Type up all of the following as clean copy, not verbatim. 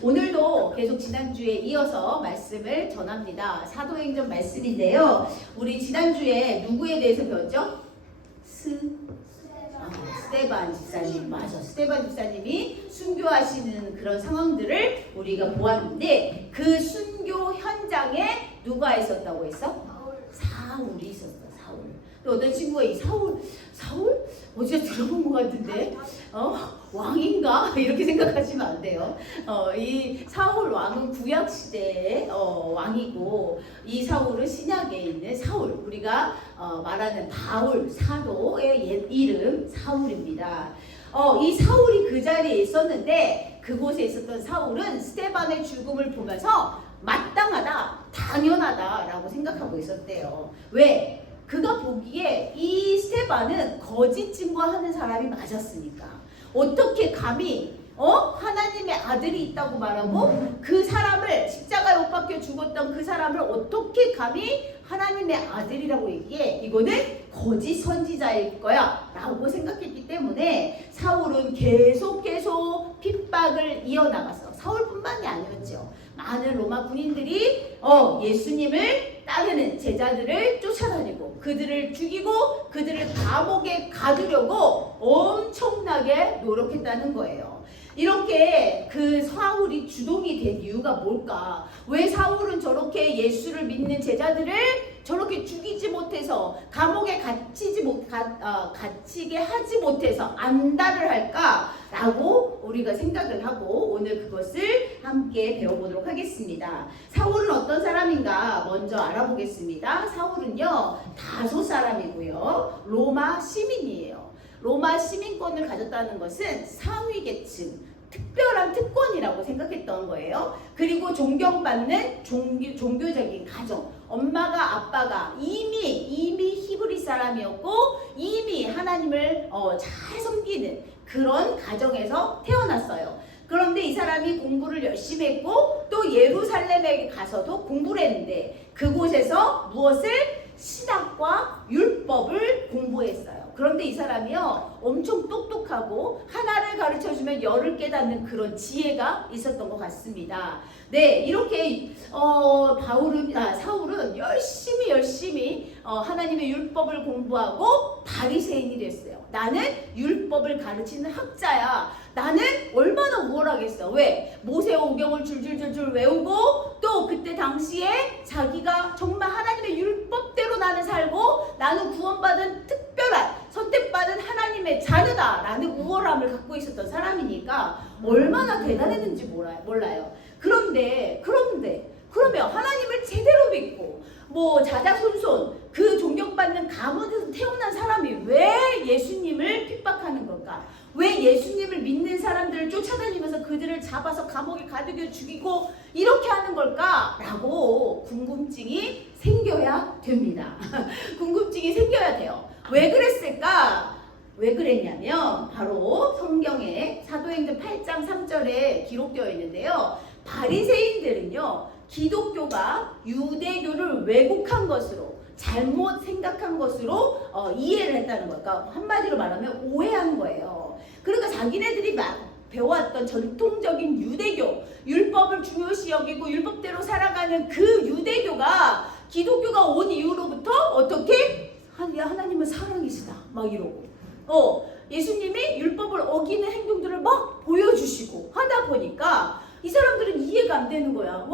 오늘도 계속 지난주에 이어서 말씀을 전합니다. 사도행전 말씀인데요. 우리 지난주에 누구에 대해서 배웠죠? 스데반 집사님. 맞아. 스데반 집사님이 순교하시는 그런 상황들을 우리가 보았는데 그 순교 현장에 누가 있었다고 했어? 사울이 있었어. 사울. 또 어떤 친구가 이 사울? 어디서 들어본 것 같은데 왕인가? 이렇게 생각하시면 안 돼요. 이 사울 왕은 구약 시대의 왕이고 이 사울은 신약에 있는 사울, 우리가 말하는 바울 사도의 이름 사울입니다. 이 사울이 그 자리에 있었는데 그곳에 있었던 사울은 스데반의 죽음을 보면서 마땅하다, 당연하다라고 생각하고 있었대요. 왜? 그가 보기에 이 스데반은 거짓 증거하는 사람이 맞았으니까 어떻게 감히 하나님의 아들이 있다고 말하고 그 사람을 십자가에 못 박혀 죽었던 그 사람을 어떻게 감히 하나님의 아들이라고 얘기해? 이거는 거짓 선지자일 거야 라고 생각했기 때문에 사울은 계속 핍박을 이어나갔어. 사울뿐만이 아니었죠. 많은 로마 군인들이 예수님을 따르는 제자들을 쫓아다니고 그들을 죽이고 그들을 감옥에 가두려고 엄청나게 노력했다는 거예요. 이렇게 그 사울이 주동이 된 이유가 뭘까? 왜 사울은 저렇게 예수를 믿는 제자들을 저렇게 죽이지 못해서 감옥에 갇히게 하지 못해서 안달을 할까라고 우리가 생각을 하고 오늘 그것을 함께 배워보도록 하겠습니다. 사울은 어떤 사람인가 먼저 알아보겠습니다. 사울은요, 다소 사람이고요, 로마 시민이에요. 로마 시민권을 가졌다는 것은 상위 계층, 특별한 특권이라고 생각했던 거예요. 그리고 존경받는 종교적인 가정, 엄마가 아빠가 이미 히브리 사람이었고 이미 하나님을 잘 섬기는 그런 가정에서 태어났어요. 그런데 이 사람이 공부를 열심히 했고 또 예루살렘에 가서도 공부를 했는데 그곳에서 무엇을? 신학과 율법을 공부했어요. 그런데 이 사람이요, 엄청 똑똑하고 하나를 가르쳐주면 열을 깨닫는 그런 지혜가 있었던 것 같습니다. 네, 이렇게 사울은 열심히 하나님의 율법을 공부하고 바리새인이 됐어요. 나는 율법을 가르치는 학자야. 나는 얼마나 우월하겠어. 왜? 모세오경을 줄줄줄줄 외우고 또 그때 당시에 자기가 정말 하나님의 율법대로 나는 살고 나는 구원받은 특별한 선택받은 하나님의 자녀다라는 우월함을 갖고 있었던 사람이니까 얼마나 대단했는지 몰라요. 그러면 하나님을 제대로 믿고 자자손손 그 존경받는 가문에서 태어난 사람이 왜 예수님을 핍박하는 걸까? 왜 예수님을 믿는 사람들을 쫓아다니면서 그들을 잡아서 감옥에 가두고 죽이고 이렇게 하는 걸까? 라고 궁금증이 생겨야 됩니다. 궁금증이 생겨야 돼요. 왜 그랬을까? 왜 그랬냐면 바로 성경에 사도행전 8장 3절에 기록되어 있는데요. 바리새인들은요, 기독교가 유대교를 왜곡한 것으로, 잘못 생각한 것으로 이해를 했다는 거예요. 그러니까 한마디로 말하면 오해한 거예요. 그러니까 자기네들이 배워왔던 전통적인 유대교, 율법을 중요시 여기고 율법대로 살아가는 그 유대교가 기독교가 온 이후로부터 어떻게? 하나님은 사랑이시다 막 이러고 예수님이 율법을 어기는 행동들을 막 보여주시고 하다 보니까 이 사람들은 이해가 안 되는 거야.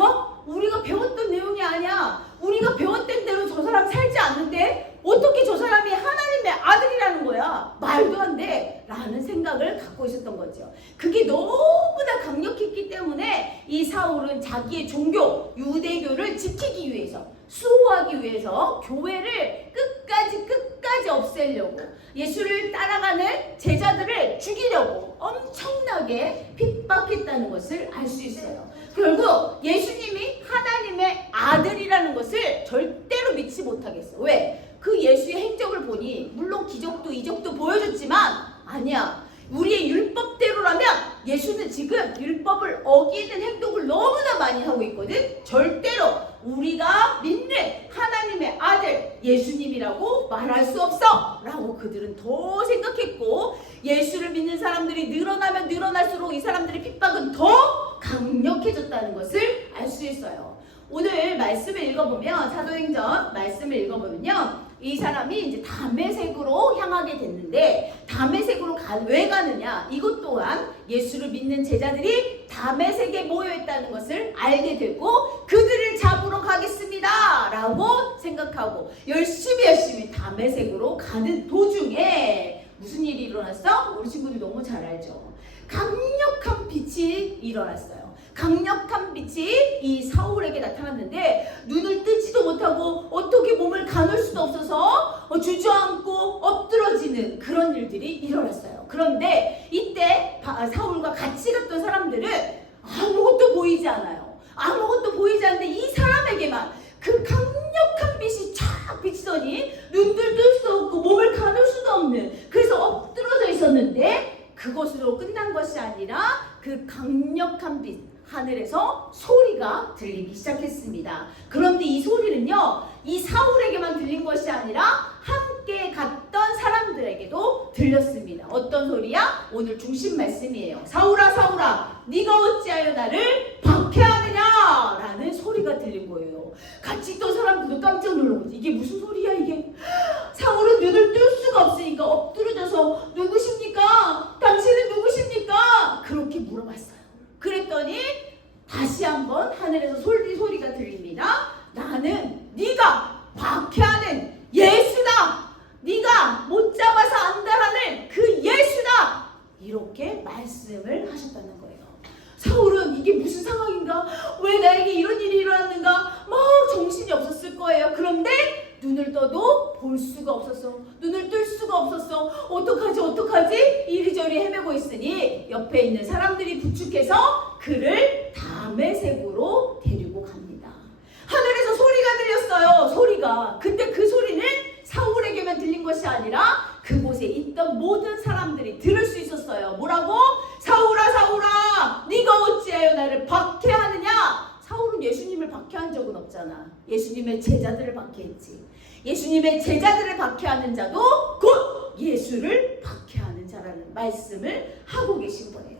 우리가 배웠던 내용이 아니야. 우리가 배웠던 대로 저 사람 살지 않는데 어떻게 저 사람이 하나님의 아들이라는 거야. 말도 안 돼 라는 생각을 갖고 있었던 거죠. 그게 너무나 강력했기 때문에 이 사울은 자기의 종교 유대교를 지키기 위해서, 수호하기 위해서 교회를 끝까지 없애려고, 예수를 따라가는 제자들을 죽이려고 엄청나게 핍박했다는 것을 알 수 있어요. 결국 예수님이 하나님의 아들이라는 것을 절대로 믿지 못하겠어. 왜? 그 예수의 행적을 보니 물론 기적도 이적도 보여줬지만 아니야. 우리의 율법대로라면 예수는 지금 율법을 어기는 행동을 너무나 많이 하고 있거든. 절대로 우리가 믿는 하나님의 아들 예수님이라고 말할 수 없어 라고 그들은 더 생각했고, 예수를 믿는 사람들이 늘어나면 늘어날수록 이 사람들의 핍박은 더 강력해졌다는 것을 알 수 있어요. 오늘 말씀을 읽어보면, 사도행전 말씀을 읽어보면요, 이 사람이 이제 다메섹으로 향하게 됐는데, 다메섹으로 왜 가느냐? 이것 또한 예수를 믿는 제자들이 다메섹에 모여있다는 것을 알게 되고, 그들을 잡으러 가겠습니다 라고 생각하고 열심히 다메섹으로 가는 도중에 무슨 일이 일어났어? 우리 친구들 너무 잘 알죠. 강력한 빛이 일어났어요. 강력한 빛이 이 사울에게 나타났는데, 눈을 뜨지도 못하고 어떻게 몸을 가눌 수도 없어서 주저앉고 엎드러지는 그런 일들이 일어났어요. 그런데 이때 사울과 같이 갔던 사람들은 아무것도 보이지 않아요. 아무것도 보이지 않는데 이 사람에게만 그 강력한 빛이 쫙 비치더니 눈들 뜰 수 없고 몸을 가눌 수도 없는, 그래서 엎드러져 있었는데, 그것으로 끝난 것이 아니라 그 강력한 빛, 하늘에서 소리가 들리기 시작했습니다. 그런데 이 소리는요, 이 사울에게만 들린 것이 아니라 함께 갔던 사람들에게도 들렸습니다. 어떤 소리야? 오늘 중심 말씀이에요. 사울아 사울아, 네가 어찌하여 나를 박해하느냐? 라는 소리가 들린 거예요. 같이 있던 사람들도 깜짝 놀라고, 이게 무슨 소리야 이게? 사울은 눈을 뜰 수가 없으니까 엎드려져서 누구십니까? 당신은 누구십니까? 그렇게 물어봤어요. 그랬더니 다시 한번 하늘에서 소리가 들립니다. 나는 네가 박해하는 예수다. 네가 못 잡아서 안달하는 그 예수다. 이렇게 말씀을 하셨다는 거예요. 사울은 이게 무슨 상황인가? 왜 나에게 이런 일이 일어났는가? 막 정신이 없었을 거예요. 그런데 눈을 떠도 볼 수가 없었어. 눈을 뜰 수가 없었어. 어떡하지? 이리저리 헤매고 있으니 옆에 있는 사람들이 부축해서 그를 다메섹으로 데리고 갑니다. 하늘에서 소리가 들렸어요. 소리가. 근데 그 소리는 사울에게만 들린 것이 아니라 그곳에 있던 모든 사람들이 들을 수 있었어요. 뭐라고? 사울아 사울아, 네가 어찌하여 나를 박해하느냐? 사울은 예수님을 박해한 적은 없잖아. 예수님의 제자들을 박해했지. 예수님의 제자들을 박해하는 자도 곧 예수를 박해하는 자라는 말씀을 하고 계신 거예요.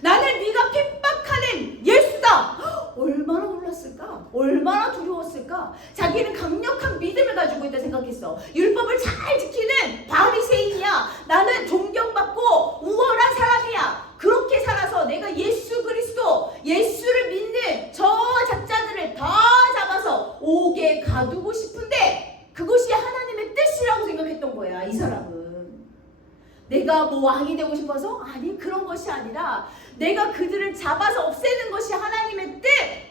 나는 네가 핍박하는 예수다. 얼마나 놀랐을까? 얼마나 두려웠을까? 자기는 강력한 믿음을 가지고 있다 생각했어. 율법을 잘 지키는 바리새인이야. 나는 존경받고 우월한 사람이야. 그렇게 살아서 내가 예수 그리스도, 예수를 믿는 저 작자들을 다 잡아서 옥에 가두고 싶은데, 그것이 하나님의 뜻이라고 생각했던 거야. 이 사람은 내가 뭐 왕이 되고 싶어서? 아니, 그런 것이 아니라 내가 그들을 잡아서 없애는 것이 하나님의 뜻,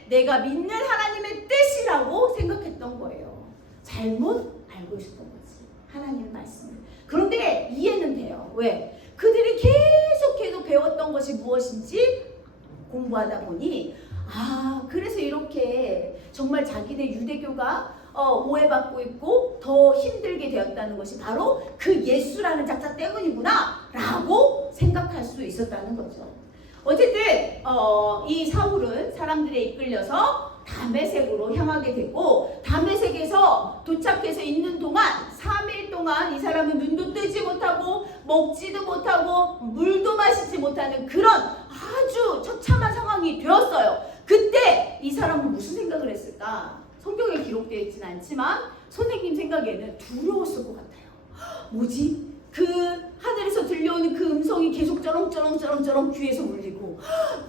내가 믿는 하나님의 뜻이라고 생각했던 거예요. 잘못 알고 있었던 거지, 하나님의 말씀을. 그런데 이해는 돼요. 왜? 그들이 계속 배웠던 것이 무엇인지 공부하다 보니, 그래서 이렇게 정말 자기네 유대교가 오해받고 있고 더 힘들게 되었다는 것이 바로 그 예수라는 작자 때문이구나 라고 생각할 수 있었다는 거죠. 어쨌든 이 사울은 사람들에 이끌려서 다메섹으로 향하게 되고, 다메섹에서 도착해서 있는 동안 3일 동안 이 사람은 눈도 뜨지 못하고 먹지도 못하고 물도 마시지 못하는 그런 아주 처참한 상황이 되었어요. 그때 이 사람은 무슨 생각을 했을까? 성경에 기록되어 있지는 않지만 선생님 생각에는 두려웠을 것 같아요. 뭐지? 그 하늘에서 들려오는 그 음성이 계속 쩌렁쩌렁 귀에서 울리고,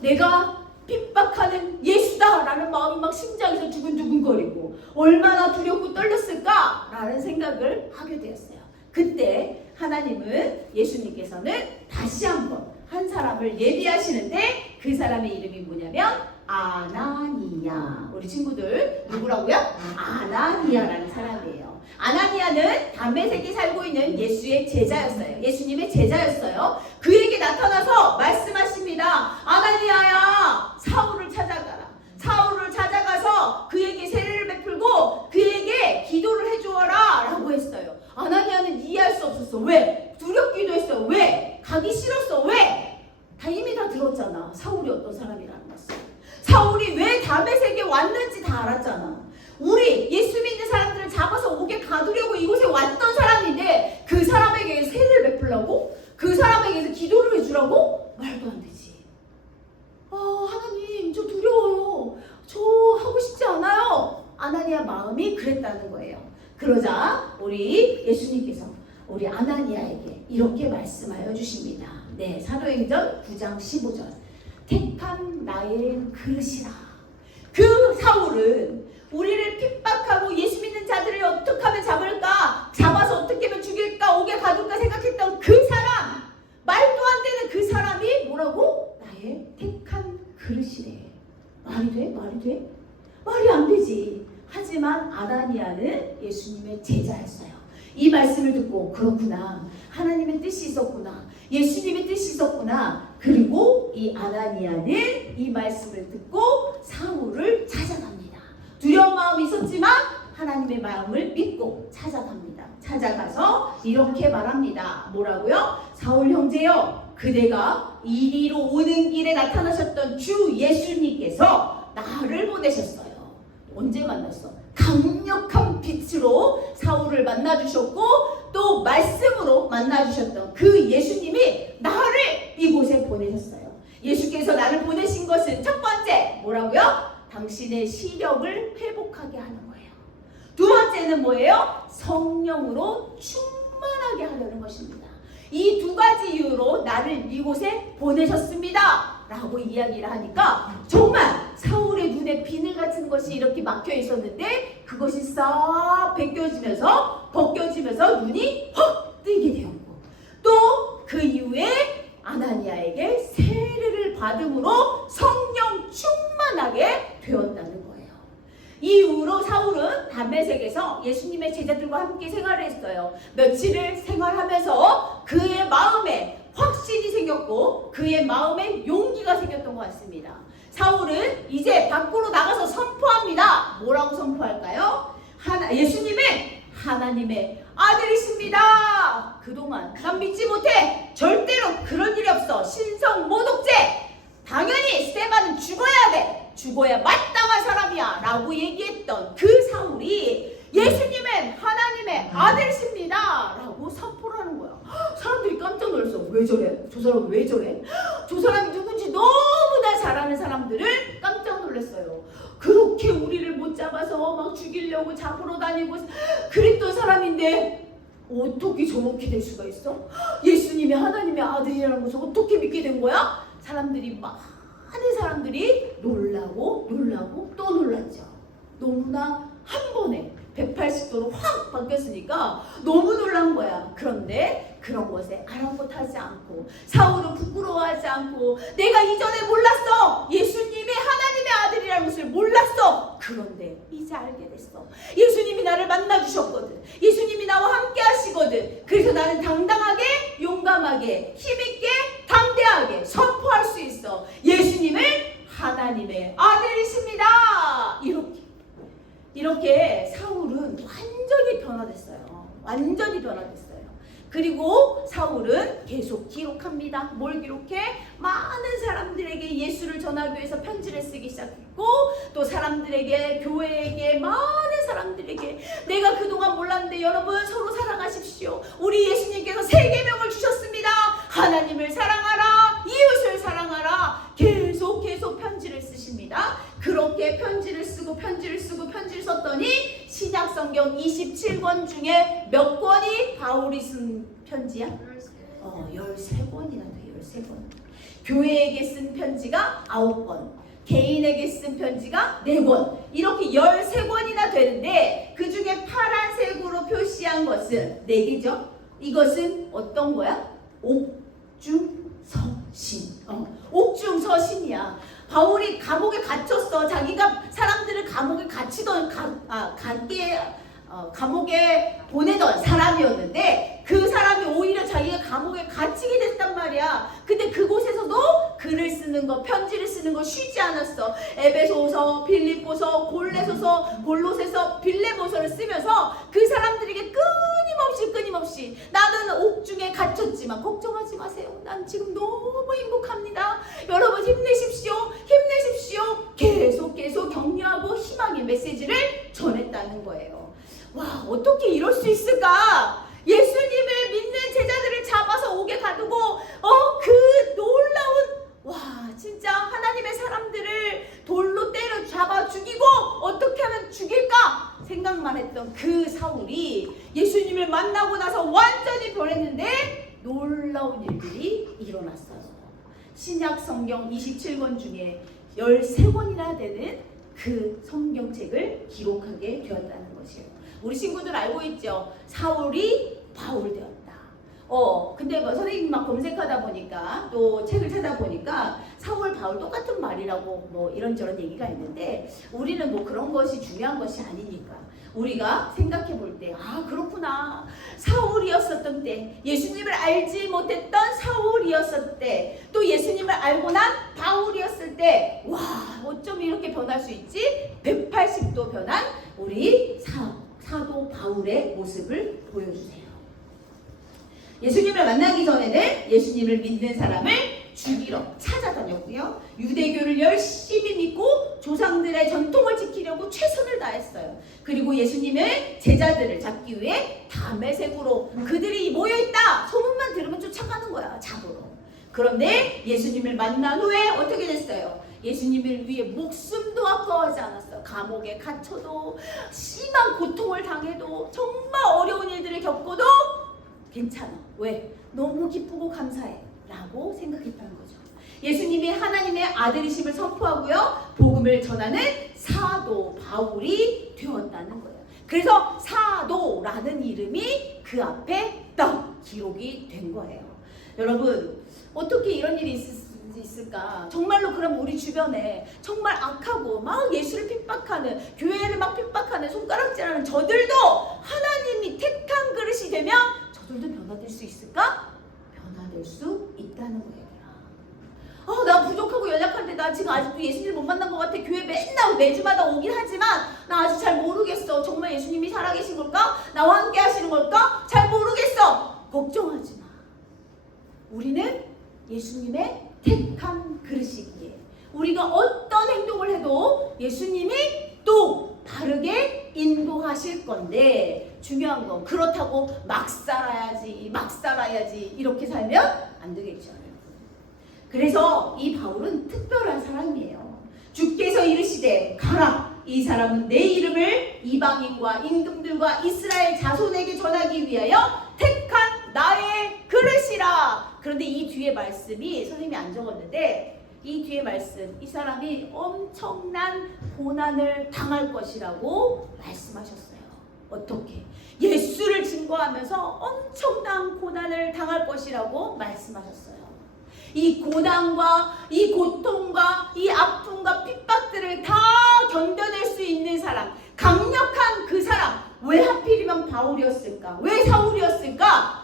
내가 핍박하는 예수다 라는 마음이 막 심장에서 두근두근거리고 얼마나 두렵고 떨렸을까 라는 생각을 하게 되었어요. 그때 하나님은, 예수님께서는 다시 한번 한 사람을 예비하시는데, 그 사람의 이름이 뭐냐면 아나니아. 우리 친구들 누구라고요? 아나니아라는 사람이에요. 아나니아는 다메섹에 살고 있는 예수의 제자였어요. 예수님의 제자였어요. 그에게 나타나서 말씀하십니다. 아나니아야, 사울을 찾아가라. 사울을 찾아가서 그에게 세례를 베풀고 그에게 기도를 해주어라 라고 했어요. 아나니아는 이해할 수 없었어. 왜? 두렵기도 했어. 왜? 가기 싫었어. 왜? 이미 다 들었잖아. 사울이 어떤 사람이라는 것을. 사울이 왜 다메섹에 왔는지 다 알았잖아. 우리 예수 믿는 사람들을 잡아서 옥에 가두려고 이곳에 왔던 사람인데, 그 사람에게 세례를 베풀라고? 그 사람에게서 기도를 해주라고? 말도 안 되지. 하나님, 그랬다는 거예요. 그러자 우리 예수님께서 우리 아나니아에게 이렇게 말씀하여 주십니다. 네, 사도행전 9장 15절. 택한 나의 그릇이라. 그 사울은 우리를 핍박하고 예수 믿는 자들을 어떻게 하면 잡을까, 잡아서 어떻게 하면 죽일까, 옥에 가둘까 생각했던 그 사람, 말도 안 되는 그 사람이 뭐라고? 나의 택한 그릇이래. 말이 돼? 말이 돼? 말이 안 되지. 하지만 아나니아는 예수님의 제자였어요. 이 말씀을 듣고 그렇구나, 하나님의 뜻이 있었구나, 예수님의 뜻이 있었구나. 그리고 이 아나니아는 이 말씀을 듣고 사울을 찾아갑니다. 두려운 마음이 있었지만 하나님의 마음을 믿고 찾아갑니다. 찾아가서 이렇게 말합니다. 뭐라고요? 사울 형제여, 그대가 이리로 오는 길에 나타나셨던 주 예수님께서 나를 보내셨어요. 언제 만났어? 강력한 빛으로 사울을 만나주셨고 또 말씀으로 만나주셨던 그 예수님이 나를 이곳에 보내셨어요. 예수께서 나를 보내신 것은 첫 번째 뭐라고요? 당신의 시력을 회복하게 하는 거예요. 두 번째는 뭐예요? 성령으로 충만하게 하려는 것입니다. 이 두 가지 이유로 나를 이곳에 보내셨습니다 라고 이야기를 하니까 정말 사울의 눈에 비늘 같은 것이 이렇게 막혀 있었는데 그것이 싹 벗겨지면서 눈이 헉 뜨게 되었고, 또 그 이후에 아나니아에게 세례를 받음으로 성령 충만하게 되었다는 거예요. 이후로 사울은 담메색에서 예수님의 제자들과 함께 생활을 했어요. 며칠을 생활하면서 그의 마음에 확신이 생겼고 그의 마음에 용기가 생겼던 것 같습니다. 사울은 이제 밖으로 나가서 선포합니다. 뭐라고 선포할까요? 예수님은 하나님의 아들이십니다. 그동안 난 믿지 못해. 절대로 그런 일이 없어. 신성 모독죄. 당연히 스테반은 죽어야 돼. 죽어야 마땅한 사람이야 라고 얘기했던 그 사울이 예수님은 하나님의 아들이십니다 라고 선포를 하는 거야. 사람들이 깜짝 놀랐어. 왜 저래? 저 사람 왜 저래? 저 사람이 누군지 너무나 잘 아는 사람들을 깜짝 놀랐어요. 그렇게 우리를 못 잡아서 막 죽이려고 잡으러 다니고 그랬던 사람인데 어떻게 저렇게 될 수가 있어? 예수님이 하나님의 아들이라는 것을 어떻게 믿게 된 거야? 많은 사람들이 놀라고 또 놀랐죠. 너무나 한 번에 180도로 확 바뀌었으니까 너무 놀란 거야. 그런데 그런 것에 아랑곳하지 않고 사울은 부끄러워하지 않고 내가 이전에 몰랐어. 예수님이 하나님의 아들이라는 것을 몰랐어. 그런데 이제 알게 됐어. 예수님이 나를 만나주셨거든. 예수님이 나와 함께 하시거든. 그래서 나는 당당하게 용감하게 힘있게 담대하게 선포할 수 있어. 예수님은 하나님의 아들이십니다. 이렇게 사울은 완전히 변화됐어요. 완전히 변화됐어요. 그리고 사울은 계속 기록합니다. 뭘 기록해? 많은 사람들에게 예수를 전하기 위해서 편지를 쓰기 시작했고 또 사람들에게, 교회에게, 많은 사람들에게 내가 그동안 몰랐는데 여러분 서로 사랑하십시오. 우리 예수님께서 세 계명을 주셨습니다. 하나님을 사랑하라, 이웃을 사랑하라. 계속 편지를 쓰십니다. 그렇게 편지를 쓰고 썼더니 신약 성경 27권 중에 몇 권이 바울이 쓴 편지야? 13권이나 돼. 13권. 교회에게 쓴 편지가 9권, 개인에게 쓴 편지가 4권. 이렇게 13권이나 되는데 그 중에 파란색으로 표시한 것은 4개죠. 이것은 어떤 거야? 옥중서신. 옥중서신이야. 바울이 감옥에 갇혔어. 자기가 사람들을 감옥에 감옥에 보내던 사람이었는데 그 사람이 오히려 자기가 감옥에 갇히게 됐단 말이야. 근데 그곳에서도 글을 쓰는 거, 편지를 쓰는 거 쉬지 않았어. 에베소서, 빌립보서, 골로새서, 빌레보서를 쓰면서 그 사람들에게 끊임없이 나는 옥중에 갇혔지만 걱정하지 마세요. 난 지금 너무 행복합니다. 여러분 힘내십시오. 계속 격려하고 희망의 메시지를 전했다는 거예요. 와, 어떻게 이럴 수 있을까? 예수님을 믿는 제자들을 잡아서 옥에 가두고 그 놀라운 진짜 하나님의 사람들을 돌로 때려 잡아 죽이고 어떻게 하면 죽일까 생각만 했던 그 사울이 예수님을 만나고 나서 완전히 변했는데 놀라운 일들이 일어났어요. 신약 성경 27권 중에 13권이나 되는 그 성경책을 기록하게 되었다는 것이에요. 우리 친구들 알고 있죠? 사울이 바울 되었다. 근데 뭐 선생님이 막 검색하다 보니까 또 책을 찾아보니까 사울 바울 똑같은 말이라고 뭐 이런저런 얘기가 있는데 우리는 뭐 그런 것이 중요한 것이 아니니까 우리가 생각해 볼 때 그렇구나. 사울이었었던 때 예수님을 알지 못했던 사울이었을 때 또 예수님을 알고 난 바울이었을 때 와 어쩜 이렇게 변할 수 있지? 180도 변한 우리 사도 바울의 모습을 보여주세요. 예수님을 만나기 전에는 예수님을 믿는 사람을 죽이러 찾아다녔고요. 유대교를 열심히 믿고 조상들의 전통을 지키려고 최선을 다했어요. 그리고 예수님의 제자들을 잡기 위해 다메섹으로 그들이 모여있다 소문만 들으면 쫓아가는 거야. 잡으러. 그런데 예수님을 만난 후에 어떻게 됐어요? 예수님을 위해 목숨도 아까워하지 않았어요. 감옥에 갇혀도 심한 고통을 당해도 정말 어려운 일들을 겪어도 괜찮아. 왜? 너무 기쁘고 감사해 라고 생각했다는 거죠. 예수님이 하나님의 아들이심을 선포하고요. 복음을 전하는 사도 바울이 되었다는 거예요. 그래서 사도라는 이름이 그 앞에 딱 기록이 된 거예요. 여러분 어떻게 이런 일이 있을까? 정말로 그럼 우리 주변에 정말 악하고 막 예수를 핍박하는 교회를 막 핍박하는 손가락질하는 저들도 하나님이 택한 그릇이 되면 저들도 변화될 수 있을까? 변화될 수 있다는 거예요. 나 부족하고 연약한데 나 지금 아직도 예수님을 못 만난 것 같아. 교회 맨날 매주마다 오긴 하지만 나 아직 잘 모르겠어. 정말 예수님이 살아계신 걸까? 나와 함께 하시는 걸까? 잘 모르겠어. 걱정하지 마. 우리는 예수님의 택한 그릇이기에 우리가 어떤 행동을 해도 예수님이 또 바르게 인도하실 건데 중요한 건 그렇다고 막 살아야지 이렇게 살면 안 되겠죠. 그래서 이 바울은 특별한 사람이에요. 주께서 이르시되 가라. 이 사람은 내 이름을 이방인과 임금들과 이스라엘 자손에게 전하기 위하여 택한 나의 그릇이라. 그런데 이 뒤에 말씀이 선생님이 안 적었는데 이 뒤에 말씀 이 사람이 엄청난 고난을 당할 것이라고 말씀하셨어요. 어떻게? 예수를 증거하면서 엄청난 고난을 당할 것이라고 말씀하셨어요. 이 고난과 이 고통과 이 아픔과 핍박들을 다 견뎌낼 수 있는 사람, 강력한 그 사람, 왜 하필이면 바울이었을까? 왜 사울이었을까?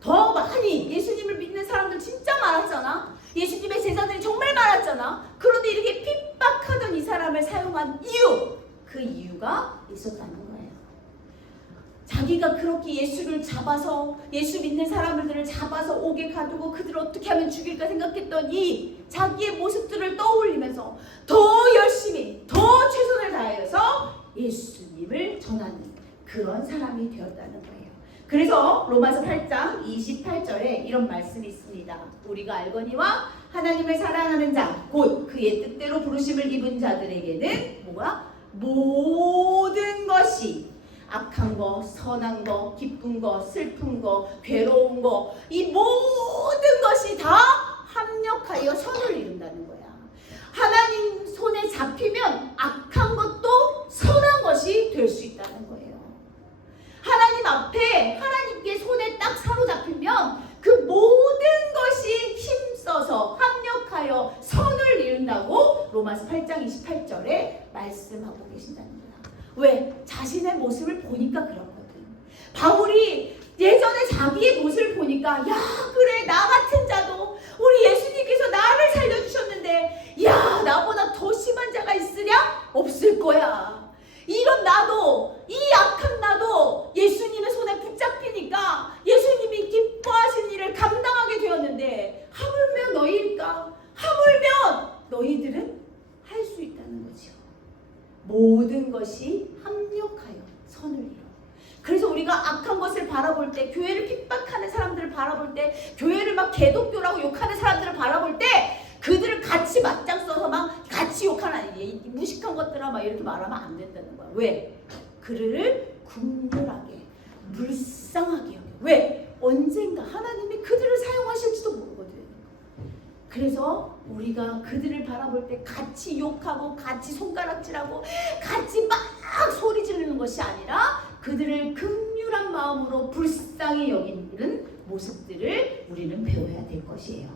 더 많이 예수님을 믿는 사람들 진짜 많았잖아. 예수님의 제자들이 정말 많았잖아. 그런데 이렇게 핍박하던 이 사람을 사용한 이유, 그 이유가 있었다는 거예요. 자기가 그렇게 예수를 잡아서 예수 믿는 사람들을 잡아서 옥에 가두고 그들을 어떻게 하면 죽일까 생각했던 이 자기의 모습들을 떠올리면서 더 열심히 더 최선을 다해서 예수님을 전하는 그런 사람이 되었다는 거예요. 그래서 로마서 8장 28절에 이런 말씀이 있습니다. 우리가 알거니와 하나님을 사랑하는 자 곧 그의 뜻대로 부르심을 입은 자들에게는 뭐가? 모든 것이 악한 거, 선한 거, 기쁜 거, 슬픈 거, 괴로운 거, 이 모든 것이 다 합력하여 선을 이룬다는 거야. 하나님 손에 잡히면 악한 것도 선한 것이 될 수 있다는 거예요. 하나님 앞에 하나님께 손에 딱 사로잡히면 그 모든 것이 힘써서 합력하여 선을 이룬다고 로마서 8장 28절에 말씀하고 계신다는 거야. 왜? 자신의 모습을 보니까 그렇거든. 바울이 예전에 자기의 모습을 보니까 야 그래 나 같은 자도 우리 예수님께서 나를 살려주셨는데 야 나보다 더 심한 자가 있으랴? 없을 거야. 이런 나도 이 약한 나도 예수님의 손에 붙잡히니까 예수님이 기뻐하신 일을 감당하게 되었는데 하물며 너희일까? 하물며 너희들은 할 수 있다는 거죠. 모든 것이 합력하여 선을 이뤄. 그래서 우리가 악한 것을 바라볼 때, 교회를 핍박하는 사람들을 바라볼 때, 교회를 막 개독교라고 욕하는 사람들을 바라볼 때 그들을 같이 맞짱 써서 막 같이 욕하는 이 무식한 것들아 막 이렇게 말하면 안 된다는 거야. 왜? 그를 긍휼하게 불쌍하게 여겨. 왜? 언젠가 하나님이 그들을 사용하실지도 모르거든. 그래서 우리가 그들을 바라볼 때 같이 욕하고 같이 손가락질하고 같이 막 소리 지르는 것이 아니라 그들을 긍휼한 마음으로 불쌍히 여기는 모습들을 우리는 배워야 될 것이에요.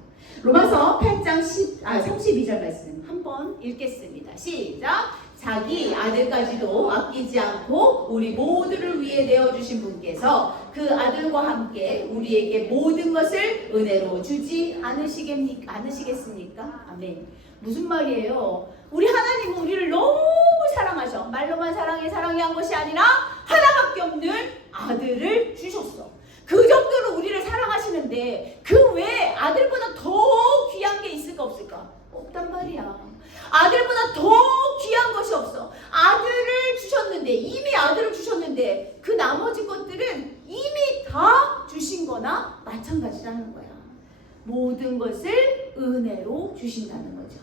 로마서 8장 32절 말씀 한번 읽겠습니다. 시작. 자기 아들까지도 아끼지 않고 우리 모두를 위해 내어주신 분께서 그 아들과 함께 우리에게 모든 것을 은혜로 주지 않으시겠습니까? 아멘. 무슨 말이에요? 우리 하나님은 우리를 너무 사랑하셔. 말로만 사랑해 한 것이 아니라 하나밖에 없는 아들을 주셨어. 그 정도로 우리를 사랑하시는데 그 외에 아들보다 더 귀한 게 있을까 없을까? 없단 말이야. 아들보다 더 귀한 것이 없어. 아들을 주셨는데, 이미 아들을 주셨는데 그 나머지 것들은 이미 다 주신 거나 마찬가지라는 거야. 모든 것을 은혜로 주신다는 거죠.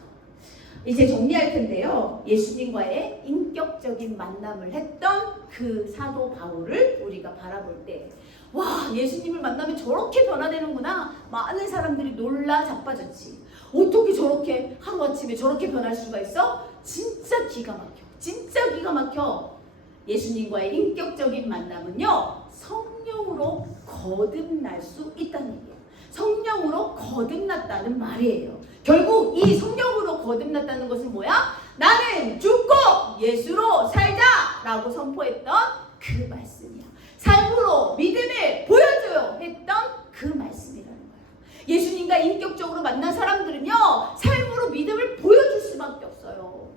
이제 정리할 텐데요. 예수님과의 인격적인 만남을 했던 그 사도 바울을 우리가 바라볼 때, 와, 예수님을 만나면 저렇게 변화되는구나. 많은 사람들이 놀라 자빠졌지. 어떻게 저렇게 하루아침에 저렇게 변할 수가 있어? 진짜 기가 막혀. 진짜 기가 막혀. 예수님과의 인격적인 만남은요, 성령으로 거듭날 수 있다는 얘기예요. 성령으로 거듭났다는 말이에요. 결국 이 성령으로 거듭났다는 것은 뭐야? 나는 죽고 예수로 살자 라고 선포했던 그 말씀이야. 삶으로 믿음을 보여줘요 했던 그 말씀이라는 거야. 예수님과 인격적으로 만난 사람들은요, 삶으로 믿음을 보여줄 수밖에 없어요.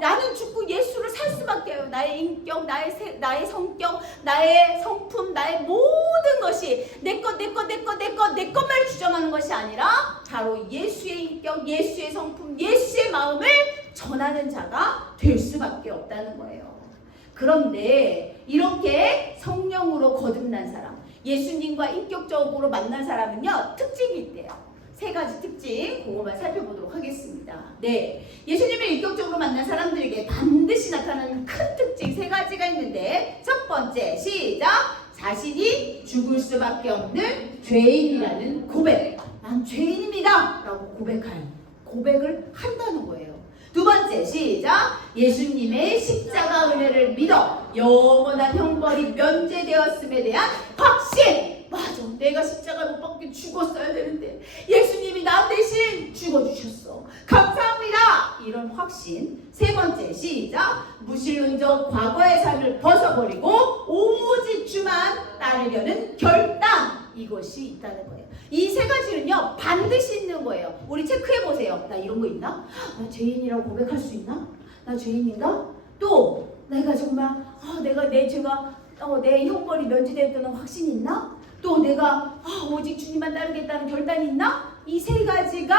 나는 죽고 예수를 살 수밖에 없어요. 나의 인격, 나의 성격, 나의 성품, 나의 모든 것이 내 것만 주장하는 것이 아니라 바로 예수의 인격, 예수의 성품, 예수의 마음을 전하는 자가 될 수밖에 없다는 거예요. 그런데 이렇게 성령으로 거듭난 사람, 예수님과 인격적으로 만난 사람은요, 특징이 있대요. 3가지 특징, 그거만 살펴보도록 하겠습니다. 네, 예수님을 인격적으로 만난 사람들에게 반드시 나타나는 큰 특징 3가지가 있는데, 첫 번째, 시작! 자신이 죽을 수밖에 없는 죄인이라는 고백. 난 죄인입니다 라고 고백을 한다는 거예요. 두 번째, 시작! 예수님의 십자가 은혜를 믿어 영원한 형벌이 면제되었음에 대한 확신. 맞아, 내가 십자가 못 박게 죽었어야 되는데 예수님이 나 대신 죽어주셨어. 감사합니다. 이런 확신. 세 번째, 시작! 무신론적 과거의 삶을 벗어버리고 오직 주만 따르려는 결단. 이것이 있다는 거예요. 이 3가지는요, 반드시 있는 거예요. 우리 체크해보세요. 나 이런 거 있나? 나 죄인이라고 고백할 수 있나? 나 죄인인가? 또 내가 정말 내 죄가 내 형벌이 면제되었다는 확신이 있나? 또 내가 오직 주님만 따르겠다는 결단이 있나? 이 3가지가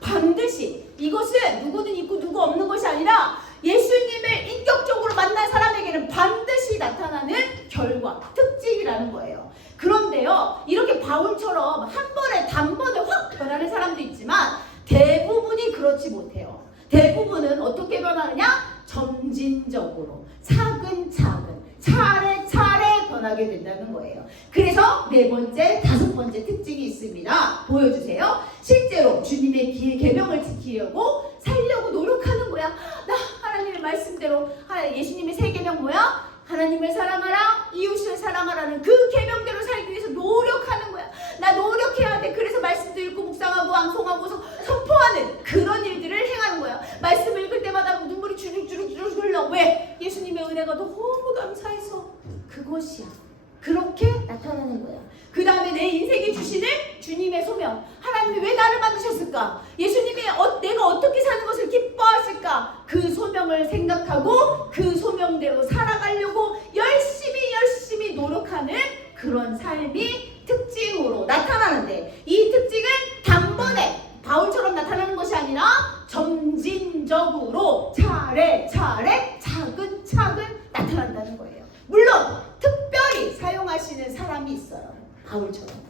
반드시, 이것은 누구는 있고 누구 없는 것이 아니라 예수님을 인격적으로 만난 사람에게는 반드시 나타나는 결과, 특징이라는 거예요. 그런데요, 이렇게 바울처럼 한 번에 단번에 확 변하는 사람도 있지만 대부분이 그렇지 못해요. 대부분은 어떻게 변하느냐? 점진적으로, 차근차근, 차례차례 변하게 된다는 거예요. 그래서 4번째, 5번째 특징이 있습니다. 보여주세요. 실제로 주님의 계명을 지키려고 살려고 노력하는 거야. 나 하나님의 말씀대로, 예수님의 3계명 뭐야? 하나님을 사랑하라, 이웃을 사랑하라는 그 계명대로 살기 위해서 노력하는 거야. 나 노력해야 돼. 그래서 말씀도 읽고 묵상하고 암송하고 선포하는 그런 일들을 행하는 거야. 말씀을 읽을 때마다 눈물이 주룩주룩 흘러. 왜? 예수님의 은혜가 너무 감사해서. 그것이야. 그렇게 나타나는 거야. 그 다음에 내 인생에 주시는 주님의 소명. 하나님이 왜 나를 만드셨을까? 예수님이 내가 어떻게 사는 것을 기뻐하실까? 그 소명을 생각하고 그 소명대로 살아가려고 열심히 노력하는 그런 삶이 특징으로 나타나는데, 이 특징은 단번에 바울처럼 나타나는 것이 아니라 점진적으로 차례차례 차근차근 나타난다는 거예요. 물론 특별히 사용하시는 사람이 있어요. 바울처럼.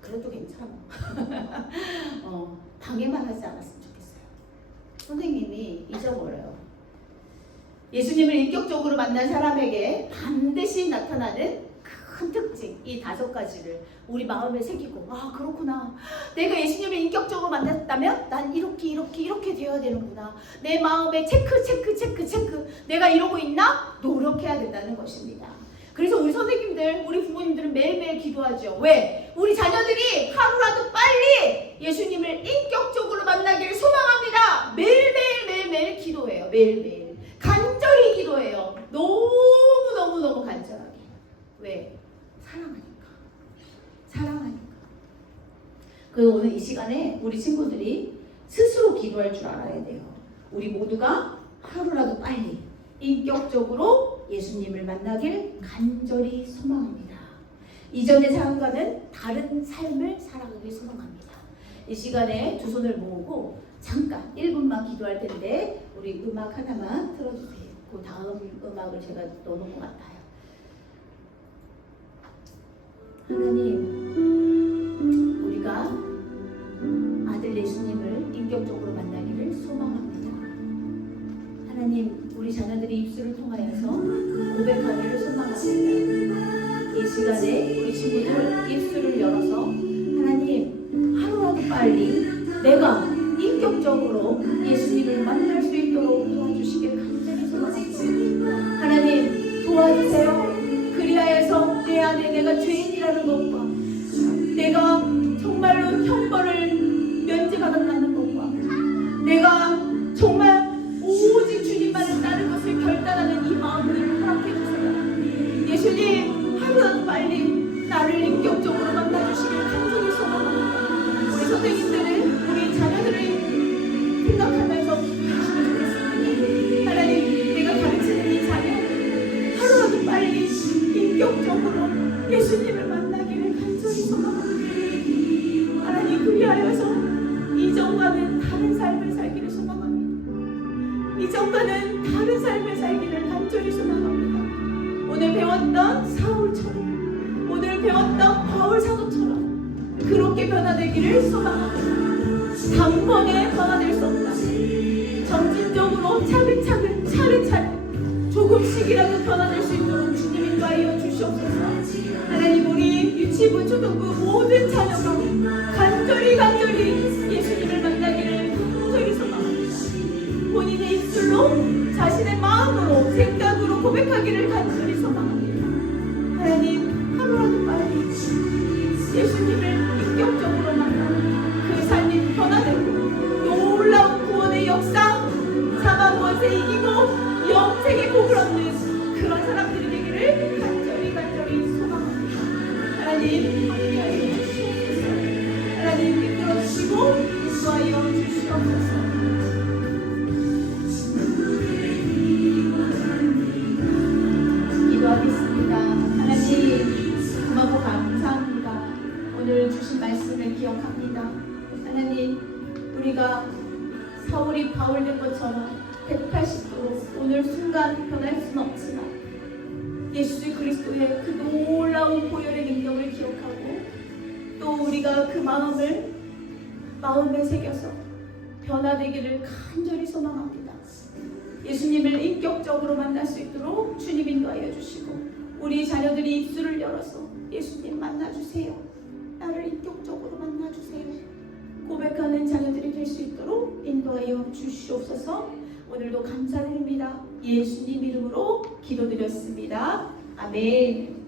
그래도 괜찮아. 방해만 하지 않았으면 좋겠어요. 선생님이 잊어버려요. 예수님을 인격적으로 만난 사람에게 반드시 나타나는 큰 특징, 이 5가지를 우리 마음에 새기고, 아 그렇구나, 내가 예수님을 인격적으로 만났다면 난 이렇게 되어야 되는구나, 내 마음에 체크, 내가 이러고 있나? 노력해야 된다는 것입니다. 그래서 우리 선생님들, 우리 부모님들은 매일매일 기도하죠. 왜? 우리 자녀들이 하루라도 빨리 예수님을 인격적으로 만나기를 소망합니다. 매일매일 기도해요. 매일매일 간절히 기도해요. 너무 간절하게. 왜? 사랑하니까. 그 오늘 이 시간에 우리 친구들이 스스로 기도할 줄 알아야 돼요. 우리 모두가 하루라도 빨리 인격적으로 예수님을 만나길 간절히 소망합니다. 이전의 삶과는 다른 삶을 살아가길 소망합니다. 이 시간에 두 손을 모으고 잠깐 1분만 기도할 텐데 우리 음악 하나만 틀어주세요. 그 다음 음악을 제가 넣어놓은 것 같아요. 하나님, 우리가 아들 예수님을 인격적으로 만나기를 소망합니다. 하나님, 우리 자녀들이 입술을 통하여서 고백하기를 소망합니다. 이 시간에 우리 친구들 입술을 열어서 하나님, 하루라도 빨리 내가 인격적으로 예수님을 만날 수 있도록 도와주시길 간절히 소망합니다. 하나님, 도와주세요. 그리하여서 내 안에 내가 죄인이라는 것과 내가 정말로 형벌을 면제받았다는 것과 내가 정말 오직 주님만을 따를 것을 결단하는 이 마음을 허락해 주세요. 예수님, 하루라도 빨리 나를 인격적으로 만나주시길 간절히 소망합니다. 우리 선생님들은 우리 자녀들을 생각하면서 기도해주시면 좋겠습니다. 하나님, 내가 가르치는 이 자녀 하루라도 빨리 인격적으로 예수님을 만나기를 간절히 소망합니다. 하나님, 그리하여서 이전과는 다른 삶을 살기를 소망합니다. 이전과는 다른 삶을 살기를 간절히 소망합니다. 오늘 배웠던 사울처럼, 오늘 배웠던 바울 사도처럼 그렇게 변화되기를 소망합니다. 단번에 변화될 수 없다. 점진적으로 차근차근 조금씩이라도 변화될 수 있도록 주님 인도하여 주시옵소서. 하나님, 우리 유치부, 초등부 모든 자녀가 간절히 예수님을 만나기를 간절히 소망합니다. 본인의 입술로, 자신의 마음으로, 생각으로 고백하기를 간절히 소망합니다. 하나님, 하루라도 빨리 예수님을 인격적으로 만나 그 삶이 변화되고 놀라운 구원의 역사, 사망 권세 이기고 영생의 복을 얻는 그런 사람들이 되기를 간절히 소망합니다. 하나님, 함께하여 주시옵소서. 하나님, 이끌어 주시고 인도하여 주시옵소서. 기도하겠습니다. 하나님, 고맙고 감사합니다. 오늘 주신 말씀을 기억합니다. 하나님, 우리가 사울이 바울 된 것처럼 180도로 오늘 순간 변할 수는 없지만 예수 그리스도의 그 놀라운 보혈의 능력을 기억하고 또 우리가 그 마음에 새겨서 변화되기를 간절히 소망합니다. 예수님을 인격적으로 만날 수 있도록 주님 인도하여 주시고 우리 자녀들이 입술을 열어서 예수님 만나주세요. 나를 인격적으로 만나주세요. 고백하는 자녀들이 될 수 있도록 인도하여 주시옵소서. 오늘도 감사드립니다. 예수님 이름으로 기도드렸습니다. 아멘.